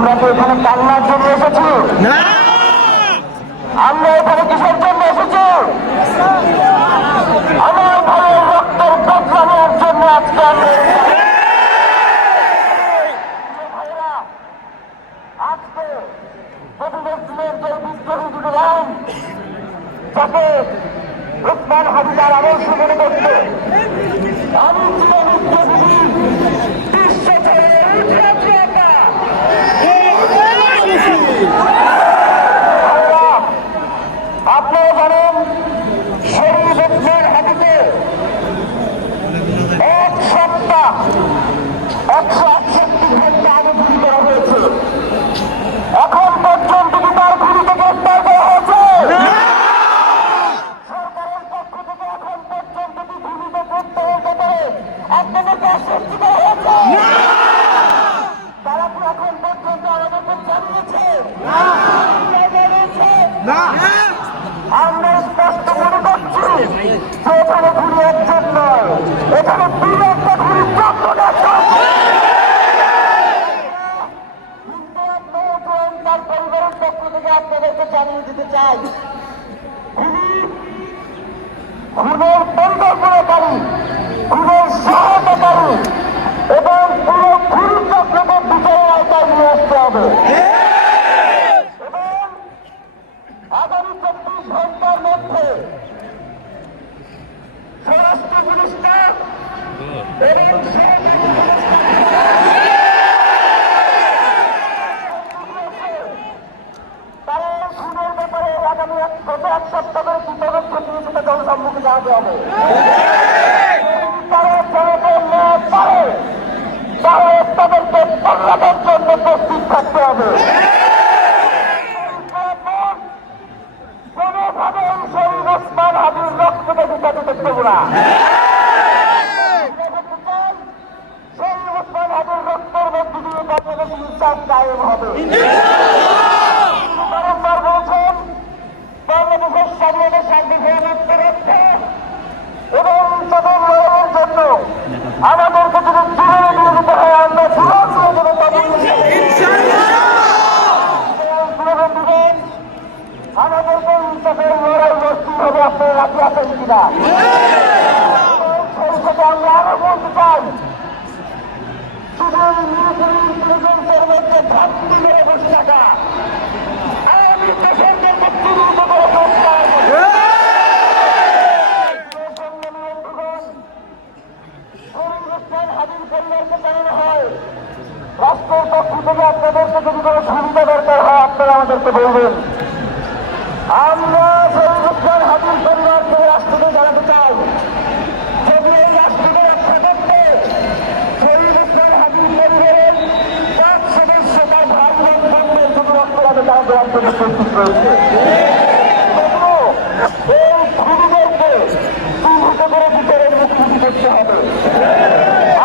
আমরা তো এখানে কান্নার জন্য এসেছি না, আমরা এখানে কিসের জন্য এসেছি? আমার ভাইয়ের রক্তের বদলা নেওয়ার জন্য আজকে আজকে প্রতিবেশনের যে বিদ্রোহী দুটো লাইন যাকে উসমান হাবিজার আদর্শ মনে করছে, আমি আপনারা জানেন শরীর উসমান হাবিজে এক সপ্তাহ 168 ঘন্টা আবেদন করা হয়েছে। এখন পর্যন্ত কি তার গুলিতে গ্রেফতার করা হয়েছে? সরকারের পক্ষ থেকে এখন পর্যন্ত কি গুলিতে গ্রেফতারের ব্যাপারে আপনাদেরকে আশ্বস্ত করা হয়েছে? তারা কি এখন পর্যন্ত আমাদেরকে জানিয়েছে? আমরা স্পষ্ট মনে করছি যে এখানে ঘুরি একজন নয়, এখানে দুই একটা ঘুরি চক্র তার পরিবারের পক্ষ থেকে আপনাদেরকে জানিয়ে দিতে চাই, খুনের পরিকল্পনাকারী, খুনের সহায়তাকারী এবং পুরো খুন চক্রকে বিচারের আওতায় নিয়ে আসতে হবে। এবং আগামী 24 ঘন্টার মধ্যে স্বরাষ্ট্র মিনিস্টার এবং খুনের ব্যাপারে আগামী গত এক সপ্তাহ ধরে কি পদক্ষেপ নিয়েছে তা জনসম্মুখে জানাতে হবে। তারা জনগণ ন্যায় পারে, তাহলে তাদেরকে পাল্লানোর জন্য প্রস্তুত থাকতে হবে। কোনোভাবে শরীর ওসমান হাবির রক্তকে বিকাশিত করবো না। শরীর ওসমান হাবির রক্তের মধ্যে দিয়ে বাংলাদেশ ইনসাফ কায়েম হবে। বারংবার বলছেন বাংলাদেশের স্বাধীনতা সার্বভৌমত্ব রক্ষা এবং তাদের লড়াইয়ের জন্য আমাদেরকে যদি জীবনে নিয়ে যেতে হয়, আমরা জীবন দিয়ে দেবো। আমাদেরকে ইনসাফের লড়াই লড়তেই হবে। আপনারা রাজি আছেন কিনা? সেই সাথে আমরা আরো বলতে চাই, শুধু ইন্টেলিজেন্সের মধ্যে ভ্রান্তি মেরে বসে থাকা, আমি দেশের জন্য চিহ্নিত করে সংস্কার হাজির পরিবারকে জানানো হয়, রাষ্ট্রের পক্ষ থেকে আপনাদেরকে যদি কোনো সুবিধা দরকার হয় আপনারা আমাদেরকে বলবেন। আমরা শরীর ওসমান হাবির পরিবারকে রাষ্ট্রকে জানাতে চাই, যদি এই রাষ্ট্রকে রক্ষা করতে শরীর ওসমান হাবির পরিবারের 5 সদস্য তার ভাই বোন থাকবে, যদি রক্ত লাগে তারা দেওয়ার জন্য প্রস্তুত রয়েছে। তবুও এই খুনিদেরকে চিহ্নিত করে বিচারের মুক্তি করতে হবে।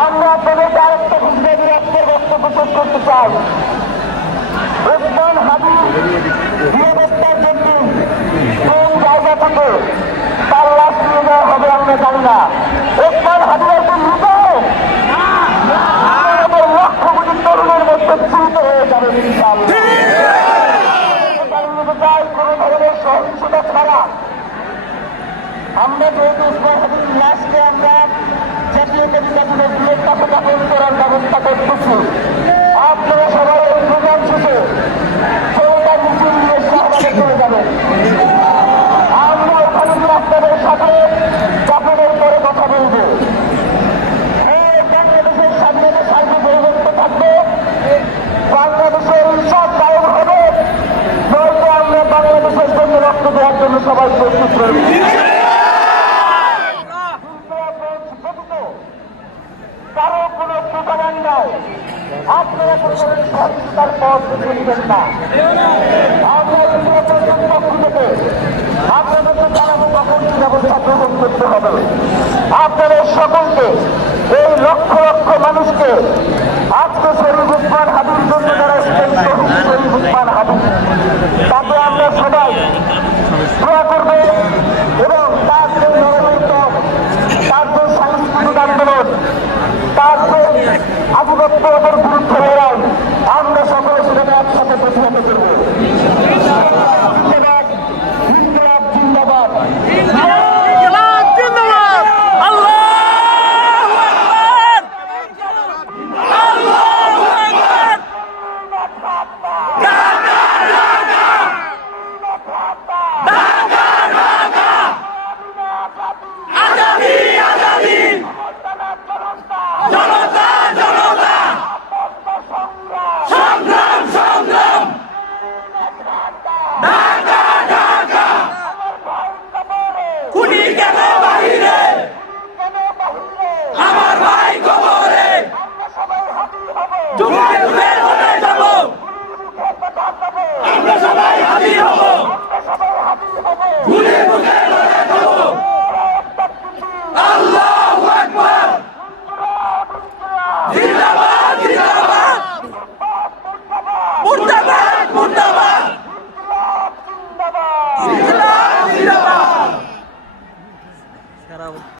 আমরা আপনাদেরকে আরেকটা খুঁজে রক্তের বক্তব্য পেশ করতে চাই। ওসমান হাবির নিরাপত্তার জন্য কোন জায়গা থেকে তার লাশ নিয়ে যাওয়া হবে আমরা জানি না। ওসমান হাবির একজন মৃত, আমাদের লক্ষ কোটি তরুণের মধ্যে চিহ্নিত হয়ে যাবে ইনশাআল্লাহ। কোন ধরনের সহিংসতা ছাড়া আমরা যেহেতু ওসমান হাবির লাশকে আমরা জাতীয় কবিতা দিনের পাশে দাপন করার ব্যবস্থা করতেছি, আপনারা সবাই এই প্রোগ্রাম শেষে চৌকা মিছিল নিয়ে সহবাদে চলে যাবেন। আমরা ওখানে গিয়ে আপনাদের সাথে দাপনের পরে কথা বলবো। বাংলাদেশের স্বাধীনতা সার্বভৌমত্ব থাকবে, বাংলাদেশের ইনসাফ কায়েম হবে, নয়তো আমরা বাংলাদেশের জন্য রক্ত দেওয়ার জন্য সবাই প্রস্তুত রয়েছি। কারো কোনো প্রোগ্রাম নাই, আপনারা কোনো সহিংসতার পথ বেছে নেবেন না। আমরা পক্ষ থেকে আপনাদেরকে জানাবো কখন কি ব্যবস্থা গ্রহণ করতে হবে। আপনাদের সকলকে, এই লক্ষ লক্ষ মানুষকে আজকে শরীফ ওসমান হাবির জন্য যারা শরীফ ওসমান হাবিব, তাকে আমরা সবাই দোয়া করবে এবং তার যে লড়াইয়ের পথ, তার যে সাংস্কৃতিক আন্দোলন, তার যে আধিপত্যের বিরুদ্ধে লড়াই, আমরা সকলে সেখানে জিন্দাবাদ